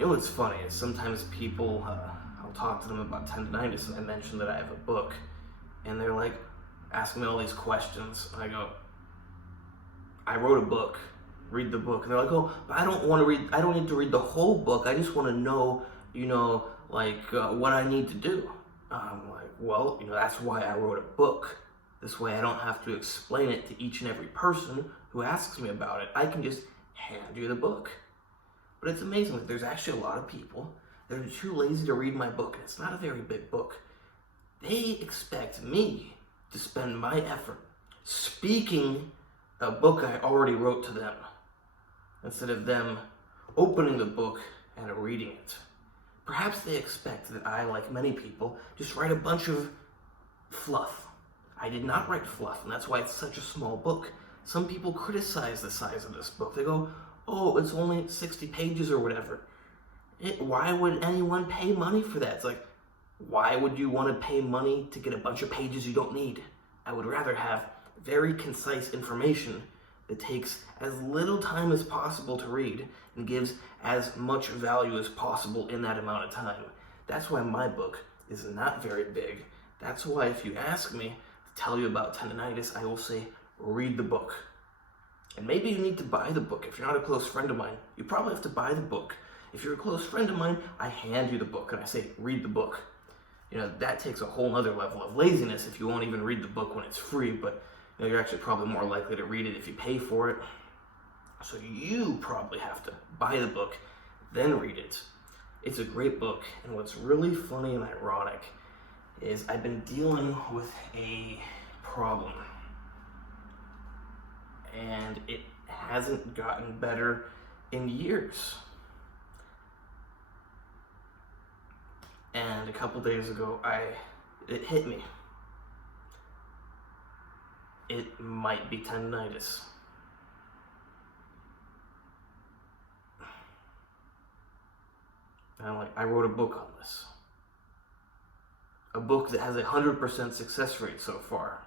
You know what's funny is sometimes people, I'll talk to them about tendonitis and I mention that I have a book and they're like asking me all these questions. And I go, I wrote a book, read the book. And they're like, oh, but I don't need to read the whole book. I just want to know, what I need to do. I'm like, well, that's why I wrote a book. This way I don't have to explain it to each and every person who asks me about it. I can just hand you the book. But it's amazing that there's actually a lot of people that are too lazy to read my book, and it's not a very big book. They expect me to spend my effort speaking a book I already wrote to them, instead of them opening the book and reading it. Perhaps they expect that I, like many people, just write a bunch of fluff. I did not write fluff, and that's why it's such a small book. Some people criticize the size of this book. They go, oh, it's only 60 pages or whatever. Why would anyone pay money for that? It's like, why would you want to pay money to get a bunch of pages you don't need? I would rather have very concise information that takes as little time as possible to read and gives as much value as possible in that amount of time. That's why my book is not very big. That's why if you ask me to tell you about tendonitis, I will say, read the book. And maybe you need to buy the book. If you're not a close friend of mine, you probably have to buy the book. If you're a close friend of mine, I hand you the book and I say, read the book. That takes a whole other level of laziness if you won't even read the book when it's free, but you're actually probably more likely to read it if you pay for it. So you probably have to buy the book, then read it. It's a great book, and what's really funny and ironic is I've been dealing with a problem, and it hasn't gotten better in years. And a couple days ago, it hit me. It might be tendonitis. And I'm like, I wrote a book on this. A book that has a 100% success rate so far.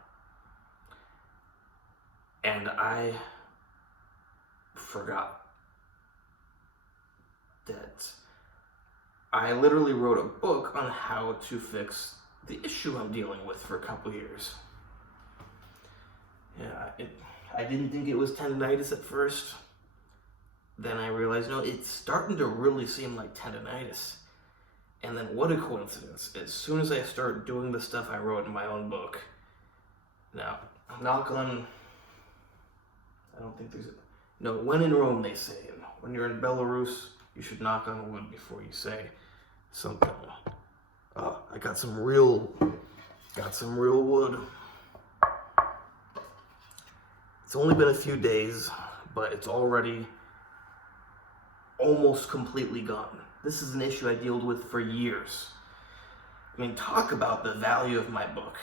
And I forgot that I literally wrote a book on how to fix the issue I'm dealing with for a couple years. Yeah, I didn't think it was tendonitis at first. Then I realized, no, it's starting to really seem like tendonitis. And then what a coincidence. As soon as I start doing the stuff I wrote in my own book, now, knock on, I don't think there's, no, when in Rome, they say, and when you're in Belarus, you should knock on wood before you say something. I got some real wood. It's only been a few days, but it's already almost completely gone. This is an issue I dealt with for years. I mean, talk about the value of my book.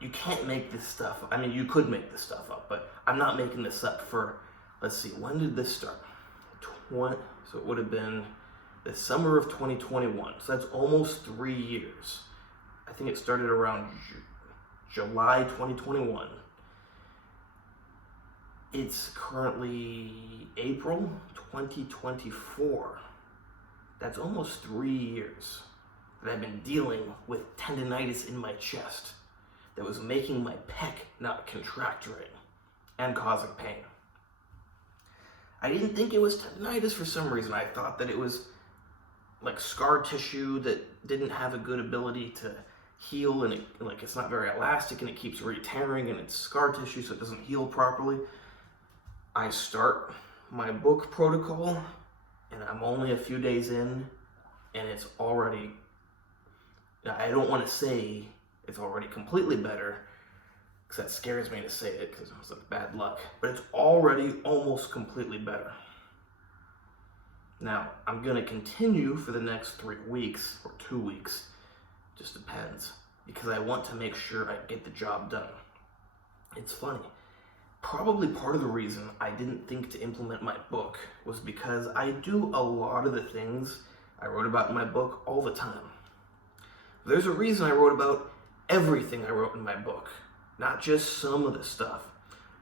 You can't make this stuff. I mean, you could make this stuff up, but I'm not making this up for, let's see, when did this start? So it would have been the summer of 2021. So that's almost 3 years. I think it started around July 2021. It's currently April 2024. That's almost 3 years that I've been dealing with tendonitis in my chest that was making my pec not contract right and causing pain. I didn't think it was tendonitis for some reason. I thought that it was like scar tissue that didn't have a good ability to heal, and it's not very elastic and it keeps re-tearing, and it's scar tissue so it doesn't heal properly. I start my book protocol and I'm only a few days in and it's already, I don't want to say it's already completely better because that scares me to say it because it was like bad luck, but it's already almost completely better. Now, I'm going to continue for the next 3 weeks or 2 weeks, just depends, because I want to make sure I get the job done. It's funny. Probably part of the reason I didn't think to implement my book was because I do a lot of the things I wrote about in my book all the time. There's a reason I wrote about everything I wrote in my book, not just some of the stuff.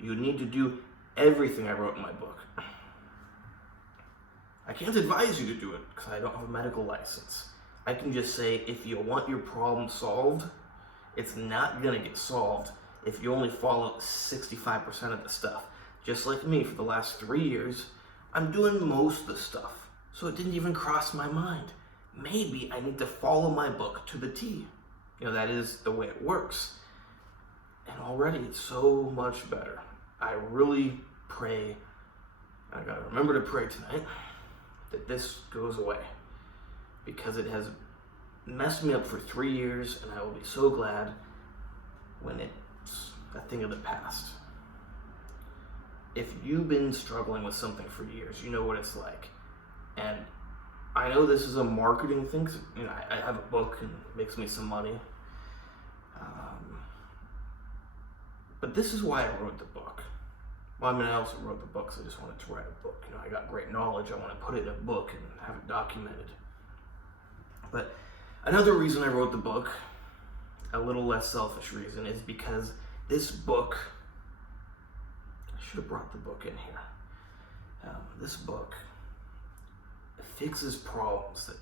You need to do everything I wrote in my book. I can't advise you to do it because I don't have a medical license. I can just say, if you want your problem solved, it's not gonna get solved if you only follow 65% of the stuff. Just like me, for the last 3 years, I'm doing most of the stuff. So it didn't even cross my mind. Maybe I need to follow my book to the T. That is the way it works. And already it's so much better. I really pray, I gotta remember to pray tonight, that this goes away. Because it has messed me up for 3 years, and I will be so glad when it's a thing of the past. If you've been struggling with something for years, you know what it's like. And I know this is a marketing thing, 'cause, I have a book and it makes me some money. But this is why I wrote the book. Well, I also wrote the book because I just wanted to write a book. I got great knowledge. I want to put it in a book and have it documented. But another reason I wrote the book, a little less selfish reason, is because this book, I should have brought the book in here. This book fixes problems that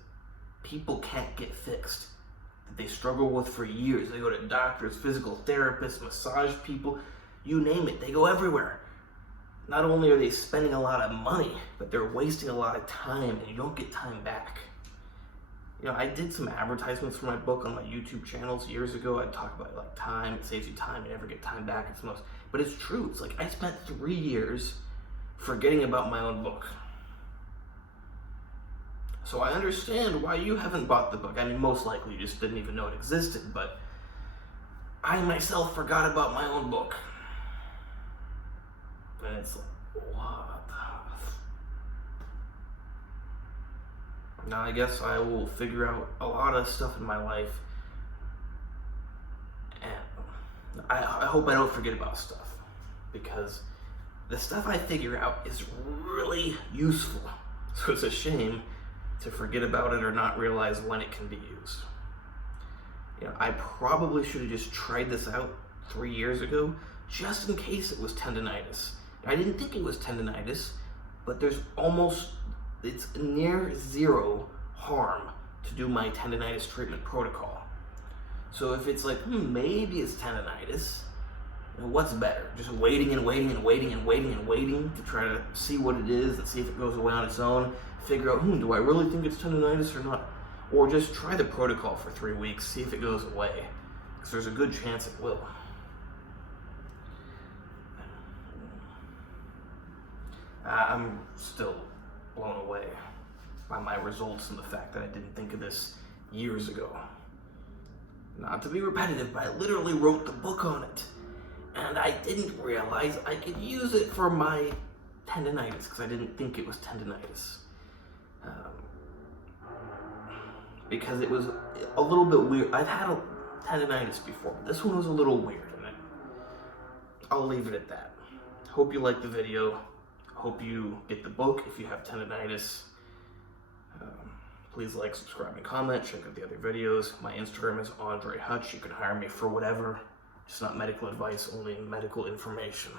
people can't get fixed, that they struggle with for years. They go to doctors, physical therapists, massage people, you name it, they go everywhere. Not only are they spending a lot of money, but they're wasting a lot of time, and you don't get time back. I did some advertisements for my book on my YouTube channels years ago. I talk about time, it saves you time, you never get time back. But it's true. It's I spent 3 years forgetting about my own book. So I understand why you haven't bought the book. Most likely you just didn't even know it existed, but I myself forgot about my own book. And it's what? Now I guess I will figure out a lot of stuff in my life, and I hope I don't forget about stuff, because the stuff I figure out is really useful. So it's a shame to forget about it or not realize when it can be used. I probably should have just tried this out 3 years ago, just in case it was tendonitis. I didn't think it was tendonitis, but it's near zero harm to do my tendonitis treatment protocol. So if it's maybe it's tendonitis, what's better? Just waiting and waiting and waiting and waiting and waiting to try to see what it is and see if it goes away on its own, figure out, do I really think it's tendonitis or not? Or just try the protocol for 3 weeks, see if it goes away, because there's a good chance it will. I'm still blown away by my results and the fact that I didn't think of this years ago. Not to be repetitive, but I literally wrote the book on it. And I didn't realize I could use it for my tendonitis, because I didn't think it was tendonitis. Because it was a little bit weird. I've had a tendonitis before, but this one was a little weird, and I'll leave it at that. Hope you liked the video. Hope you get the book if you have tendonitis. Please like, subscribe, and comment. Check out the other videos. My Instagram is AndreyHutch. You can hire me for whatever. It's not medical advice, only medical information.